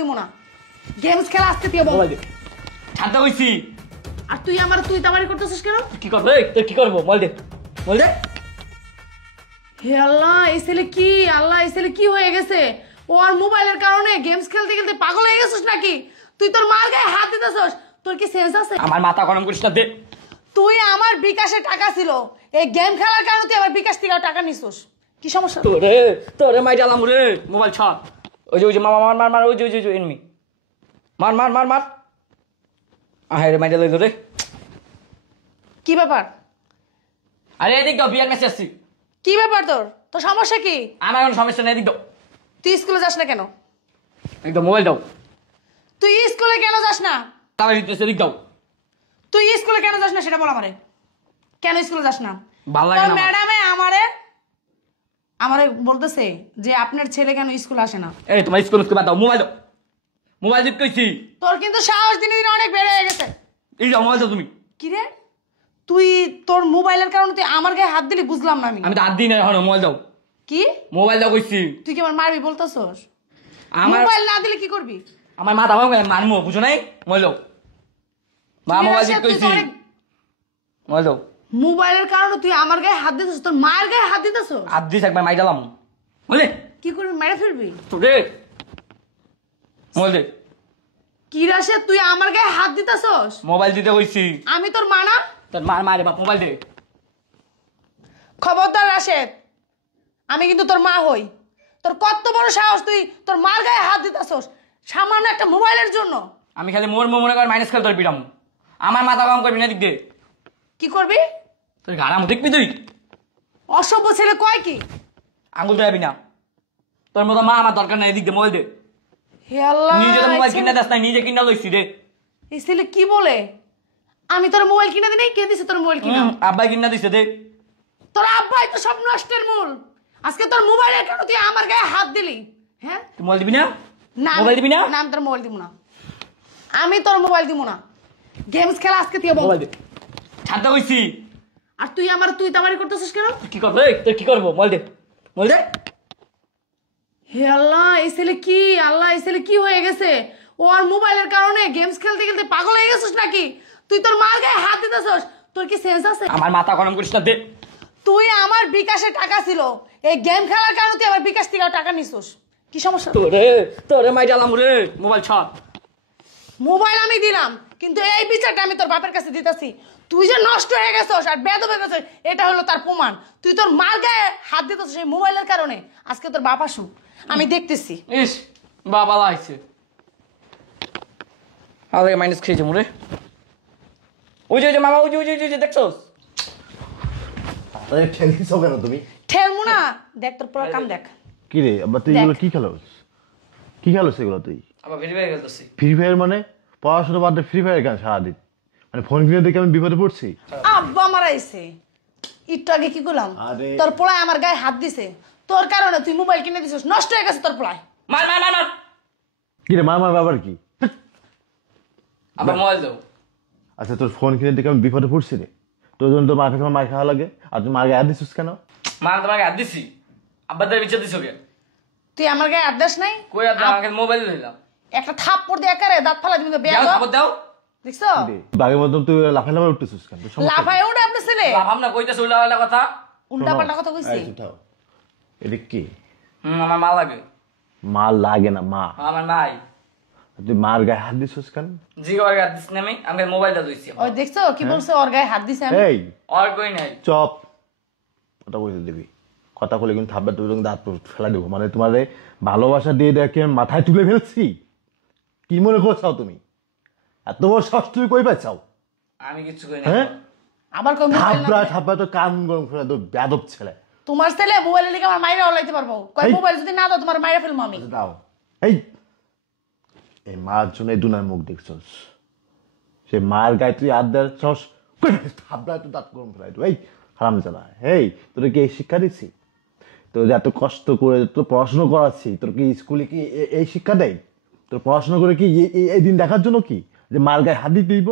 দিব না গেমস খেলা আজকে দিয়ে বল ছাড়তে কইছি আর তুই তামারি করতেছিস কেন কি করব তুই কি করব বল দে হে আল্লাহ এই ছেলে কি হয়ে গেছে ওর মোবাইলের কারণে গেমস খেলতে খেলতে পাগল হয়ে গেছিস নাকি তুই তোর মার গায়ে হাত দিতেছস তোর কি সেন্স আছে আমার মাথা গরম করিস না দে তুই আমার বিকাশে টাকা ছিল এই গেম খেলার কারণে তুই আমার বিকাশ থেকে টাকা নিছিস কি সমস্যা তোরে মাই ডালাম রে মোবাইল ছাড় ওই যে মার ওই যে এনিমি মার আহে রে মাই ডালাই রে কি ব্যাপার আরে এদিক দাও বিয়ার মেসেজ আসছি কি ব্যাপার তোর সমস্যা কি আমার কোনো সমস্যা নেই এদিক দাও তুই স্কুলে যাস না কেন একদম মোবাইল দাও তুই স্কুলে কেন যাস না তাহলে দিতেছে এদিক দাও তুই স্কুলে কেন যাস না সেটা বল আমারে কেন স্কুলে যাস না ভালো লাগে না ম্যাডামে আমারে বলতেছে যে আপনার ছেলে কেন স্কুলে আসে না এই তোমার স্কুল বাদ দাও মোবাইল দিতে কইছি তোর কিন্তু সাহস দিনে দিনে অনেক বেড়ে গেছে এই যাও মোবাইল দাও তুমি কি রে তুই তোর মোবাইলের কারণে তুই আমার গায়ে হাত দিলি বুঝলাম না আমি তো হাত দিই না এখন মোবাইল দাও কি মোবাইল দাও কইছি তুই কি আমার মারবি বলতেছস আমার মোবাইল না দিলে কি করবি আমার মাথা মারমু বুঝো নাই মোবাইল দাও মা মোবাইল দিতে কইছি মোবাইল দাও মোবাইলের কারণে তুই আমার গায়ে হাত দিতেছস তোর মার গায়ে হাত দিতেছস হাত দিস একবার মাই ডালাম বলে কি করবি মেরে ফেলবি রে মোবাইল দে কি রাশে তুই আমার গায়ে হাত দিতেছস মোবাইল দিতে কইছি আমি তোর মা না তোর মারে বাপ মোবাইল দে খবরদার রাশেদ আমি কিন্তু তোর মা হই তোর কত বড় সাহস তুই তোর মার গায়ে হাত দিতেছস সামান্য একটা মোবাইলের জন্য আমি খালি মনে করে মাইনাস খেলে তোর পিটাম আমার মাথা গরম করবি না দিক দে কি করবি তোর গাড়াম দেখবি তুই অসভ্য ছেলে কয় কি আঙুল দেখাবি না তোর মতো মা আমার দরকার নাই এদিক দে মোবাইল দে হে আল্লাহ নিজে তো মোবাইল কিনা দেস নাই নিজে কিনা লইছি রে এই ছেলে কি বলে আমি তোর মোবাইল কিনে দিই নাই কে দিছে তোর মোবাইল কিনা আব্বাই কিনা দিছে দে তোর আব্বাই তো সব নষ্টের মূল আজকে তোর মোবাইলের কারণে তুই আমার গায়ে হাত দিলি হ্যাঁ তুই মোবাইল দিবি না না মোবাইল দিবি না না আমি তোর মোবাইল দিব না আমি তোর মোবাইল দিব না গেমস খেলা আজকে তুই বল মোবাইল দে ছাড়তে কইছি আর তুই তামারি করতেছিস কেন কি করব তুই কি করব মোবাইল দে হে আল্লাহ এই ছেলে কি হয়ে গেছে ওর মোবাইলের কারণে গেমস খেলতে খেলতে পাগল হয়ে গেছিস নাকি তুই তোর মার গায়ে হাত দিতেছস তোর কি সেন্স আছে আমার মাথা গরম করিস না দে তুই আমার বিকাশে টাকা ছিল এই গেম খেলার কারণে তুই আমার বিকাশ থেকে টাকা নিছিস কি সমস্যা তোরে মাই ডালাম রে মোবাইল ছাড় মোবাইল আমি দিলাম কিন্তু এই বিচারটা আমি তোর বাপের কাছে দিতেছি তুই যে নষ্ট হয়ে গেছস আর বেদ হয়ে গেছস এটা হলো তার প্রমাণ তুই তোর মার গায়ে হাত দিতেছস এই মোবাইলের কারণে আজকে তোর বাপ আসুক আমি দেখতেছি ইস বাবা লাইছে আগে মাইনাস খেয়েছে মুরে ওই যে মামা ওই যে দেখছস আরে ঠেলছিস কেন তুমি ঠেলমু না দেখ তোর পুরো কাম দেখ কি রে আবার তুই এগুলো কি খেলোস এগুলো তুই আবার ফ্রি ফায়ার খেলতেছি ফ্রি ফায়ার মানে পড়াশোনা বাদ দিয়ে ফ্রি ফায়ার কেন সারাদিন মানে ফোন কিনে দেখে আমি বিপদে পড়ছি আব্বা মারাইছে একটু আগে কি করলাম আরে তোর পোলায় আমার গায়ে হাত দিছে তোর কারণে তুই মোবাইল কিনে দিছিস নষ্ট হয়ে গেছে তোর পোলায় মার কি রে মার বাবার কি আবার মোবাইল দাও আচ্ছা তোর ফোন কিনে দেখে আমি বিপদে পড়ছি রে তোর জন্য তো মার কাছে আমার মার খাওয়া লাগে আর তুই মার গায়ে হাত দিছিস কেন মার তোমাকে হাত দিছি আব্বা তোর বিচার দিছো কে তুই আমার গায়ে হাত দাস নাই কই আব্বা আমাকে মোবাইল দিলাম একটা থাপ্পড় দিয়ে একারে দাঁত ফালা দিবি তো বেয়া দাও খবর দাও দেখছো বাঘের মতন তুই লাফাই উঠতেছিস কেন লাফায় উঠে আপনি ছেলে ভাবনা কইতেছ উল্টা কথা উল্টা পাল্টা কথা কইছি এটা কি আমার মা লাগে মা লাগে না মা আমার নাই তুই মার গায়ে হাত দিছিস কেন জি করে হাত দিছ না আমি আমাকে মোবাইলটা দিছি ওই দেখছো কি বলছে ওর গায়ে হাত দিছে আমি এই আর কই নাই চপ কথা কইতে দিবি কথা বলে কিন্তু থাপড়া তুই দাঁত ফেলা দেবো মানে তোমার ভালোবাসা দিয়ে দেখে মাথায় তুলে ফেলছি কি মনে করছাও তুমি এত বড় সাহস তুমি কই পাইছাও আমি কিছু কই না হ্যাঁ আবার কই মোবাইল থাপড়া তো কান গরম করে তো বেয়াদব ছেলে তোমার ছেলে মোবাইলে লিখে আমার মাইরা ওলাইতে পারবো কই মোবাইল যদি না দাও তোমার মাইরা ফেলবো আমি দাও এই এই মার জন্য এই দুনার মুখ দেখছস সে মার গায়ে তুই হাত দেওয়ার থাপড়া তো দাঁত গরম ফেলাই এই হারাম জানা এই তোর কি এই শিক্ষা দিচ্ছি তোর যে এত কষ্ট করে তোর পড়াশোনা করাচ্ছি তোর কি স্কুলে কি এই শিক্ষা দেয় তোর পড়াশোনা করে কি এই দিন দেখার জন্য কি যে মার গায়ে হাত দিতে দিব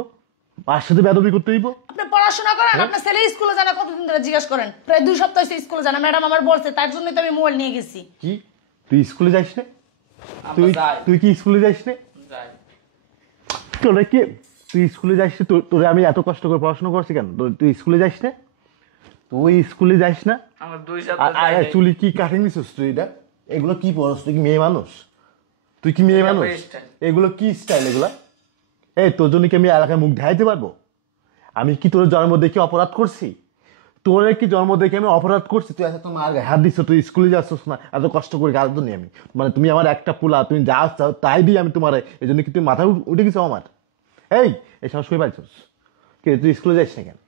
মার সাথে বেদবি করতে দিব আপনি পড়াশোনা করেন আপনার ছেলে স্কুলে জানা কতদিন ধরে জিজ্ঞাসা করেন প্রায় 2 সপ্তাহ হইছে স্কুলে জানা ম্যাডাম আমার বলছে তার জন্যই তো আমি মোবাইল নিয়ে গেছি কি তুই স্কুলে যাইস না তুই যাই। তুই কি স্কুলে যাইস না? যাই। তোরা কি তুই স্কুলে যাইস না? তোরে আমি এত কষ্ট করে পড়াশোনা করছি কেন? তুই স্কুলে যাইস না? তুই স্কুলে যাইস না? আমার 2 আর সপ্তাহ আর যাই। চুলি কি কাটিং দিছিস তুই? এটা এগুলো কি পড়স? তুই কি মেয়ে মানুষ? তুই কি মেয়ে মানুষ? style। এগুলো কি স্টাইল এগুলা? এই তোর জন্য কি আমি এলাকায় মুখ দেখাইতে পারবো? আমি কি তোর জন্ম দেখে অপরাধ করছি? তোর কি জন্ম দেখে আমি অপরাধ করছি? তুই এত তোমার গায়ে হাত দিচ্ছ, তুই স্কুলে যাচ্ছিস না, এত কষ্ট করে গাছ নি আমি, মানে তুমি আমার একটা পোলা, তুমি যা চাও তাই দিই আমি তোমার, এই জন্য কি তুই মাথা উঠে গেছো আমার? এই এই সাহস করে পাইছিস? কে তুই স্কুলে যাইস না কেন?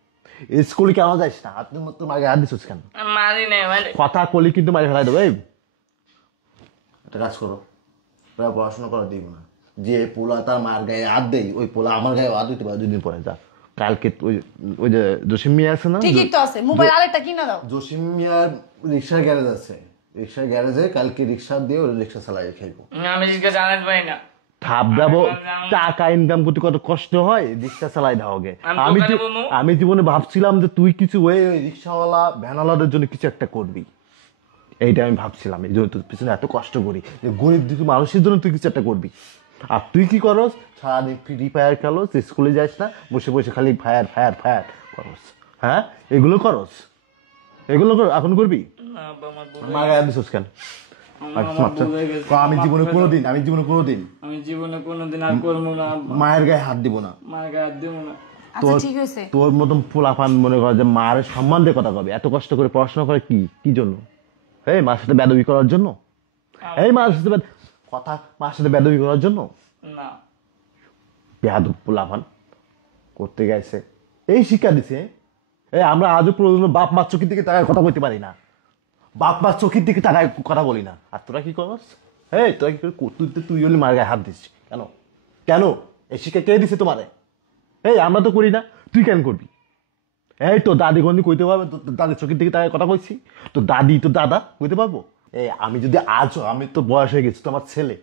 স্কুলে কেন যাইস না? আর তুমি তোমার গায়ে হাত দিচ্ছিস কেন? মারি নাই মানে কথা কলি কিন্তু মারি ফেলাই দেবো। এই একটা কাজ করো, ওরা পড়াশোনা করা দিব না। যে পোলা তার মার গায়ে হাত দেয়, ওই পোলা আমার গায়ে হাত দিতে পারে 2 দিন পরে। যা কালকে ওই যে জসিম মিয়া আছে না, ঠিকই তো আছে, মোবাইল আরেকটা কিনা দাও। জসিম মিয়ার রিক্সার গ্যারেজ আছে, রিক্সার গ্যারেজে কালকে রিক্সা দিয়ে ওই রিক্সা চালাই খাইবো। আমি জিজ্ঞাসা জানাতে পারি না। থাপ দেবো, টাকা ইনকাম করতে কত কষ্ট হয়, রিক্সা চালাই দাও গে। আমি দোকানে বমু। আমি জীবনে ভাবছিলাম যে তুই কিছু ওই রিক্সাওয়ালা ভ্যানওয়ালাদের জন্য কিছু একটা করবি, এইটা আমি ভাবছিলাম। এই জন্য তোর পিছনে এত কষ্ট করি যে গরিব দুঃখী মানুষের জন্য তুই কিছু একটা করবি। আর তুই কি করস? সারাদিন ফ্রি ফায়ার খেলোস, স্কুলে যাস না, বসে বসে খালি ফায়ার ফায়ার ফায়ার করস। হ্যাঁ, এগুলো করস, এগুলো কর, এখন করবি? না, আব্বা, আমার ভুল মার গায়ে দিছিস কেন? আমার ভুল হয়ে গেছে। আমি জীবনে কোনোদিন আমি জীবনে কোনোদিন আর করবো না আব্বা। মায়ের গায়ে হাত দিব না। মার গায়ে হাত দেবো না। আচ্ছা ঠিক হয়েছে। তোর মতন ফুলাফান মনে কর যে মার সম্মান দিয়ে কথা কবে, এত কষ্ট করে পড়াশোনা করে কি জন্য? এই মার সাথে বেদবি করার জন্য? এই মার সাথে কথা মার সাথে বেদবি করার জন্য? না, বেয়াদব ফুলাফান করতে গেছে, এই শিক্ষা দিছে। এই আমরা আজও প্রয়োজন বাপ মার চোখের দিকে তাকায় কথা বলতে পারি না, বাপ মার চোখের দিকে তাকায় কথা বলি না। আর তোরা কি করস? এই তোরা কি তুই হলি মার গায়ে হাত দিস কেন? কেন এই শিক্ষা কে দিছে তোমারে? এই আমরা তো করি না, তুই কেন করবি? এই তো দাদি গন্দি কইতে পারবে? তোর দাদির চোখের দিকে তাকায় কথা কইছি? তো দাদি তো দাদা কইতে পারবো? এই আমি যদি আজও, আমি তো বয়স হয়ে গেছি, তো আমার ছেলে,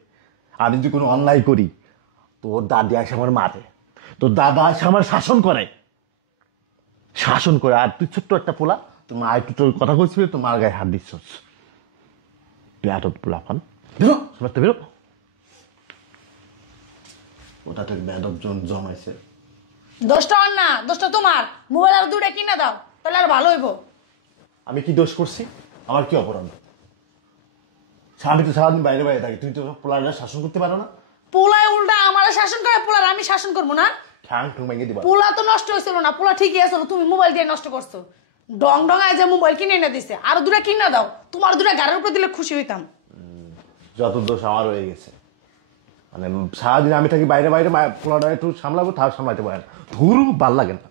আমি যদি কোনো অন্যায় করি, তোর দাদি আসে আমার মারে, তোর দাদা আসে আমার শাসন করে। আর তুই ছোট্ট একটা পোলা, তোর মা একটু তোর কথা কইছিল, তোর মার গায়ে হাত দিচ্ছস। বেয়াদব পোলাপান, বেরো সমাজতে বেরো। ওটা তো বেয়াদব জমাইছে। দোষটা আর না, দোষটা তোমার। মোবাইল আর 2টা কিনা দাও, তাহলে আর ভালো হইব। আমি কি দোষ করছি? আমার কি অপরাধ? আমি তো সারাদিন বাইরে বাইরে থাকি, তুই তো পোলাররা শাসন করতে পারো না? পোলায় উল্টা আমার শাসন করে, পোলার আমি শাসন করবো না? ঠ্যাং ঠুং ভেঙে দিবা। পোলা তো নষ্ট হয়েছিল না, পোলা ঠিকই আছিল, তুমি মোবাইল দিয়ে নষ্ট করছো। ডং ডঙায় যে মোবাইল কিনে এনে দিছে, আর 2টা কিনা দাও। তোমার 2টা গাড়ির উপর দিলে খুশি হইতাম। যত দোষ আমার হয়ে গেছে, মানে সারাদিন আমি থাকি বাইরে বাইরে, পোলাররা একটু সামলাবো, তাও সামলাতে পারে না। ধুর, ভাল লাগে না।